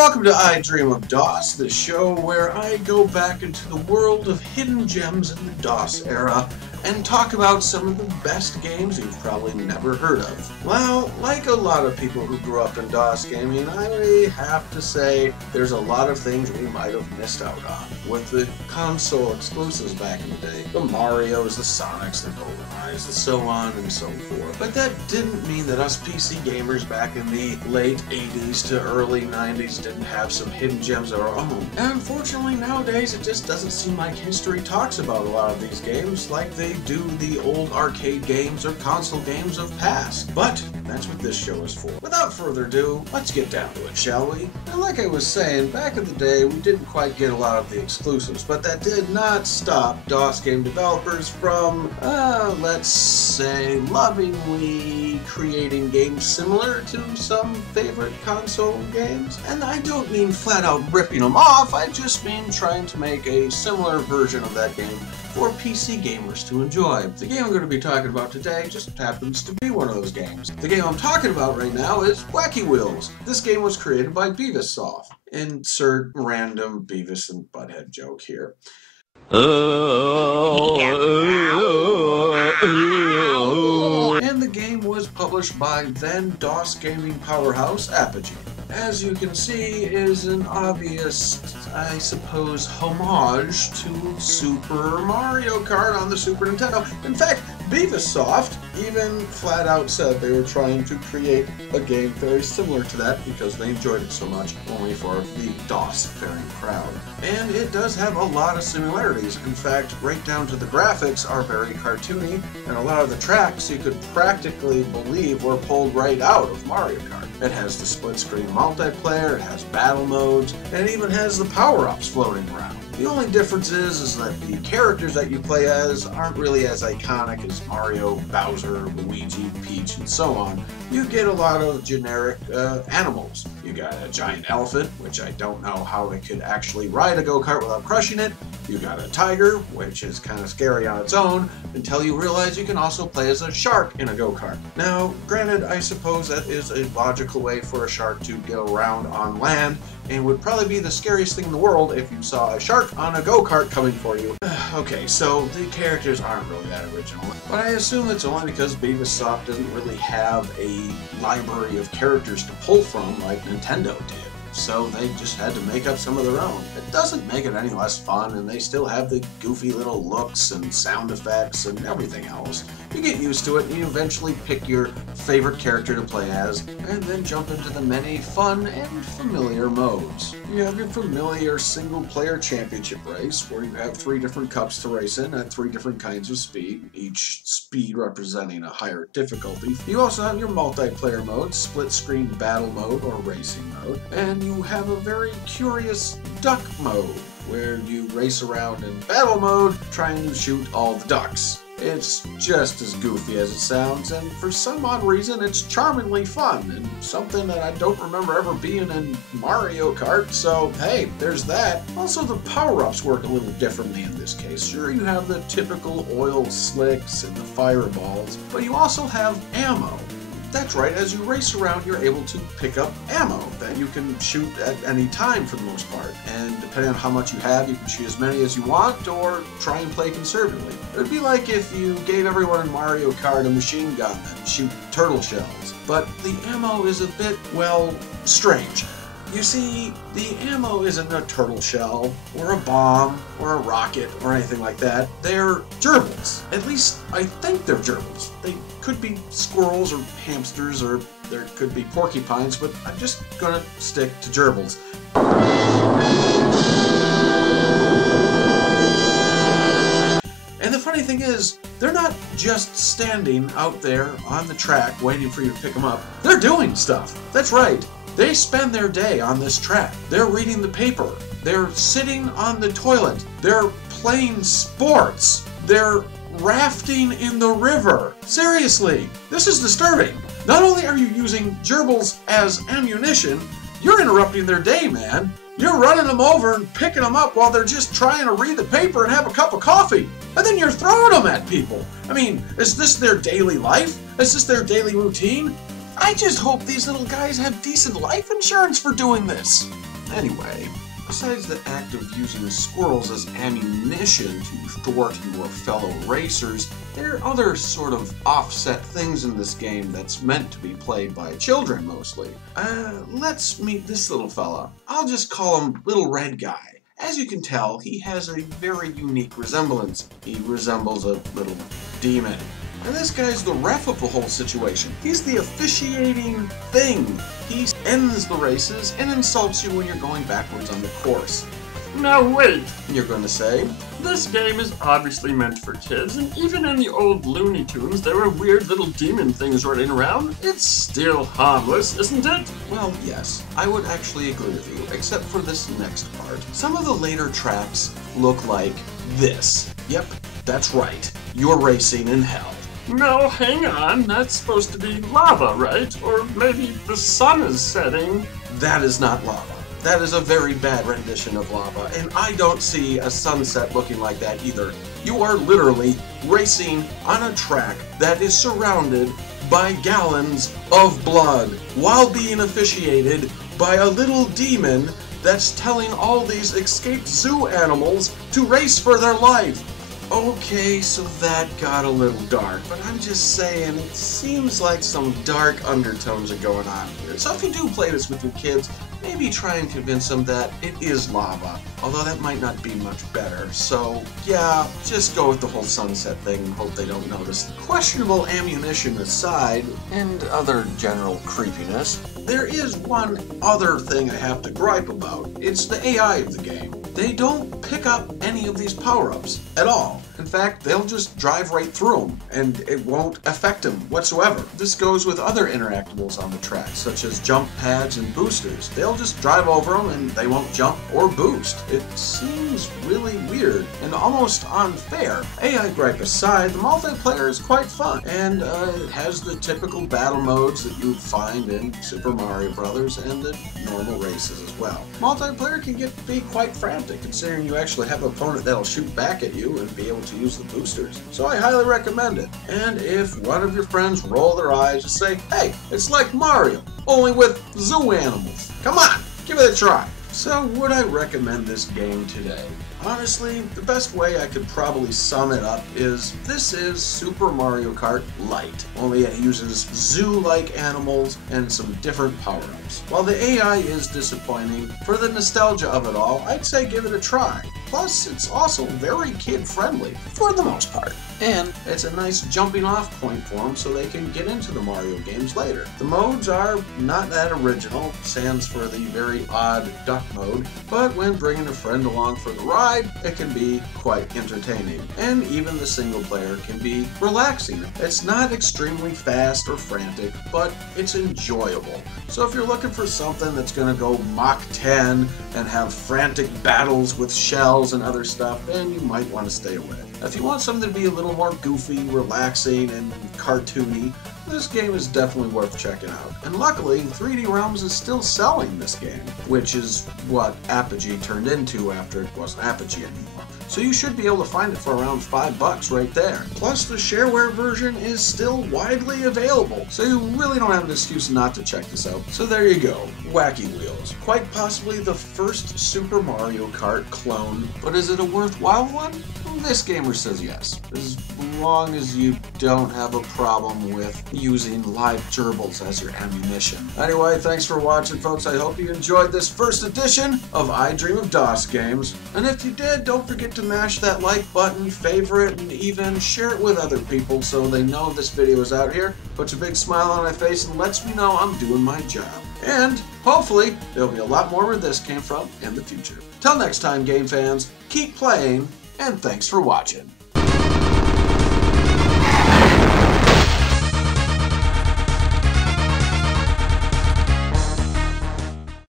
welcome to I Dream of DOS, the show where I go back into the world of hidden gems in the DOS era and talk about some of the best games you've probably never heard of. Well, like a lot of people who grew up in DOS gaming, I have to say there's a lot of things we might have missed out on with the console exclusives back in the day. The Marios, the Sonics, the GoldenEyes, the so on and so forth. But that didn't mean that us PC gamers back in the late 80s to early 90s didn't have some hidden gems of our own. And unfortunately nowadays it just doesn't seem like history talks about a lot of these games like they do the old arcade games or console games of past. But that's what this show is for. Without further ado, let's get down to it, shall we? And like I was saying, back in the day we didn't quite get a lot of the exclusives, but that did not stop DOS game developers from, let's say, lovingly creating games similar to some favorite console games. And I don't mean flat out ripping them off, I just mean trying to make a similar version of that game for PC gamers to enjoy. The game I'm going to be talking about today just happens to be one of those games. The game I'm talking about right now is Wacky Wheels. This game was created by Beavis. Insert random Beavis and Butthead joke here. And the game was published by then DOS gaming powerhouse Apogee. As you can see, is an obvious, I suppose, homage to Super Mario Kart on the Super Nintendo. In fact, Beavis even flat out said they were trying to create a game very similar to that because they enjoyed it so much, only for the DOS-faring crowd. And it does have a lot of similarities. In fact, right down to the graphics are very cartoony, and a lot of the tracks you could practically believe were pulled right out of Mario Kart. It has the split-screen multiplayer, it has battle modes, and it even has the power-ups floating around. The only difference is that the characters that you play as aren't really as iconic as Mario, Bowser, Luigi, Peach, and so on. You get a lot of generic animals. You got a giant elephant, which I don't know how it could actually ride a go-kart without crushing it. You got a tiger, which is kind of scary on its own, until you realize you can also play as a shark in a go-kart. Now, granted, I suppose that is a logical way for a shark to get around on land, and would probably be the scariest thing in the world if you saw a shark on a go-kart coming for you. Okay, so the characters aren't really that original, but I assume it's only because Beavis doesn't really have a library of characters to pull from like Nintendo did. So they just had to make up some of their own. It doesn't make it any less fun, and they still have the goofy little looks and sound effects and everything else. You get used to it, and you eventually pick your favorite character to play as, and then jump into the many fun and familiar modes. You have your familiar single-player championship race, where you have 3 different cups to race in at 3 different kinds of speed, each speed representing a higher difficulty. You also have your multiplayer mode, split-screen battle mode or racing mode, and you have a very curious duck mode, where you race around in battle mode trying to shoot all the ducks. It's just as goofy as it sounds, and for some odd reason it's charmingly fun, and something that I don't remember ever being in Mario Kart, so hey, there's that. Also, the power-ups work a little differently in this case. Sure, you have the typical oil slicks and the fireballs, but you also have ammo. That's right, as you race around, you're able to pick up ammo that you can shoot at any time for the most part. And depending on how much you have, you can shoot as many as you want or try and play conservatively. It would be like if you gave everyone in Mario Kart a machine gun and shoot turtle shells. But the ammo is a bit, well, strange. You see, the ammo isn't a turtle shell, or a bomb, or a rocket, or anything like that. They're gerbils. At least, I think they're gerbils. They could be squirrels or hamsters, or there could be porcupines, but I'm just gonna stick to gerbils. And the funny thing is, they're not just standing out there on the track waiting for you to pick them up. They're doing stuff. That's right. They spend their day on this track. They're reading the paper. They're sitting on the toilet. They're playing sports. They're rafting in the river. Seriously, this is disturbing. Not only are you using gerbils as ammunition, you're interrupting their day, man. You're running them over and picking them up while they're just trying to read the paper and have a cup of coffee. And then you're throwing them at people. I mean, is this their daily life? Is this their daily routine? I just hope these little guys have decent life insurance for doing this. Anyway, besides the act of using squirrels as ammunition to thwart your fellow racers, there are other sort of offset things in this game that's meant to be played by children mostly. Let's meet this little fella. I'll just call him Little Red Guy. As you can tell, he has a very unique resemblance. He resembles a little demon. And this guy's the ref of the whole situation. He's the officiating thing. He ends the races and insults you when you're going backwards on the course. Now wait, You're going to say, this game is obviously meant for kids, and even in the old Looney Tunes there were weird little demon things running around. It's still harmless, isn't it? well, yes, I would actually agree with you, except for this next part. Some of the later tracks look like this. Yep, that's right. You're racing in hell. No, hang on, that's supposed to be lava, right? Or maybe the sun is setting. That is not lava. That is a very bad rendition of lava, and I don't see a sunset looking like that either. You are literally racing on a track that is surrounded by gallons of blood, while being officiated by a little demon that's telling all these escaped zoo animals to race for their life. Okay, so that got a little dark, but I'm just saying, it seems like some dark undertones are going on here. So if you do play this with your kids, maybe try and convince them that it is lava, although that might not be much better. So yeah, just go with the whole sunset thing and hope they don't notice. Questionable ammunition aside, and other general creepiness, there is one other thing I have to gripe about. It's the AI of the game. They don't pick up any of these power-ups at all. In fact, they'll just drive right through them, and it won't affect them whatsoever. This goes with other interactables on the track, such as jump pads and boosters. They'll just drive over them, and they won't jump or boost. It seems really weird and almost unfair. AI gripe aside, the multiplayer is quite fun, and it has the typical battle modes that you'd find in Super Mario Bros. And the normal races as well. Multiplayer can be quite frantic, considering you actually have an opponent that'll shoot back at you and be able to use the boosters. So I highly recommend it. And if one of your friends roll their eyes and say, hey, it's like Mario, only with zoo animals. Come on, give it a try. So would I recommend this game today? Honestly, the best way I could probably sum it up is this is Super Mario Kart Lite, only it uses zoo-like animals and some different power-ups. While the AI is disappointing, for the nostalgia of it all, I'd say give it a try. Plus, it's also very kid-friendly, for the most part. And it's a nice jumping off point for them so they can get into the Mario games later. The modes are not that original, sans for the very odd duck mode, but when bringing a friend along for the ride, it can be quite entertaining. And even the single player can be relaxing. It's not extremely fast or frantic, but it's enjoyable. So if you're looking for something that's going to go Mach 10 and have frantic battles with shells and other stuff, then you might want to stay away. If you want something to be a little more goofy, relaxing, and cartoony, this game is definitely worth checking out. And luckily, 3D Realms is still selling this game, which is what Apogee turned into after it wasn't Apogee anymore. So you should be able to find it for around $5 right there. Plus, the shareware version is still widely available, so you really don't have an excuse not to check this out. So there you go, Wacky Wheels. Quite possibly the first Super Mario Kart clone, but is it a worthwhile one? This gamer says yes, as long as you don't have a problem with using live gerbils as your ammunition. Anyway, thanks for watching, folks. I hope you enjoyed this first edition of I Dream of DOS Games. And if you did, don't forget to mash that like button, favorite, and even share it with other people so they know this video is out here. Puts a big smile on my face and lets me know I'm doing my job. And hopefully, there'll be a lot more where this came from in the future. Till next time, game fans, keep playing, and thanks for watching.